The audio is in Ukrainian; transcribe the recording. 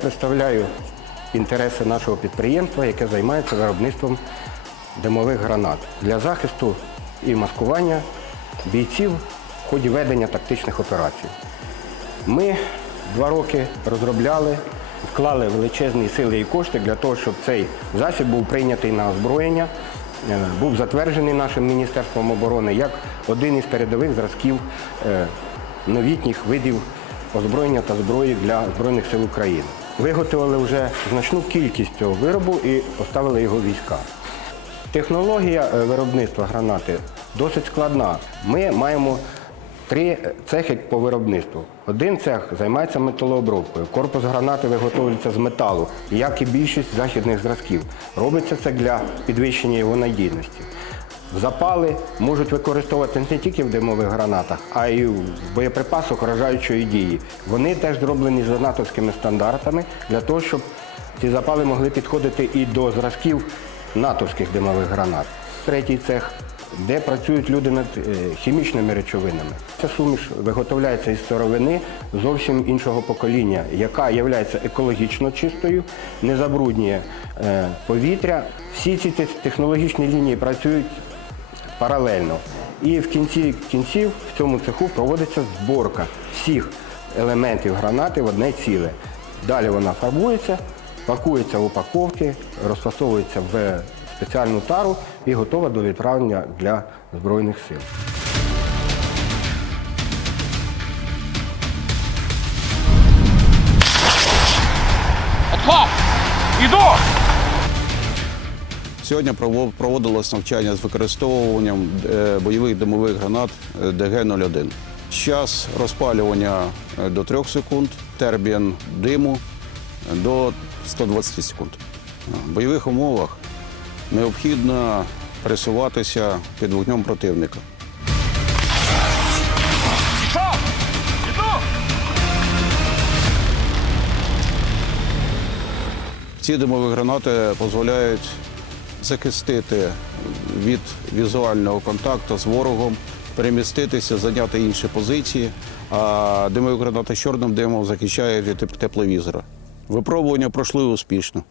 представляю інтереси нашого підприємства, яке займається виробництвом димових гранат для захисту і маскування бійців в ході ведення тактичних операцій. Ми два роки розробляли, вклали величезні сили і кошти для того, щоб цей засіб був прийнятий на озброєння, е, був затверджений нашим Міністерством оборони як один із передових зразків е, новітніх видів озброєння та зброї для Збройних сил України. Виготовили вже значну кількість цього виробу і поставили його війська. Технологія е, виробництва гранати досить складна. Ми маємо три цехи по виробництву. Один цех займається металообробкою. Корпус гранати виготовлюється з металу, як і більшість західних зразків. Робиться це для підвищення його надійності. Запали можуть використовуватися не тільки в димових гранатах, а й в боєприпасах вражаючої дії. Вони теж зроблені за натовськими стандартами для того, щоб ці запали могли підходити і до зразків натовських димових гранат. Третій цех, де працюють люди над е, хімічними речовинами. Ця суміш виготовляється із сировини зовсім іншого покоління, яка є екологічно чистою, не забруднює е, повітря. Всі ці технологічні лінії працюють паралельно. І в кінці кінців в цьому цеху проводиться зборка всіх елементів гранати в одне ціле. Далі вона фарбується, пакується в упаковки, розфасовується в спеціальну тару і готова до відправлення для Збройних сил. Сьогодні прово- проводилось навчання з використовуванням е, бойових димових гранат е, ДГ-01. Час розпалювання е, до 3 секунд, тербін диму до 120 секунд. В бойових умовах необхідно пересуватися під вогнем противника. Ці димові гранати дозволяють захистити від візуального контакту з ворогом, переміститися, зайняти інші позиції. А димові гранати з чорним димом захищає від тепловізора. Випробування пройшли успішно.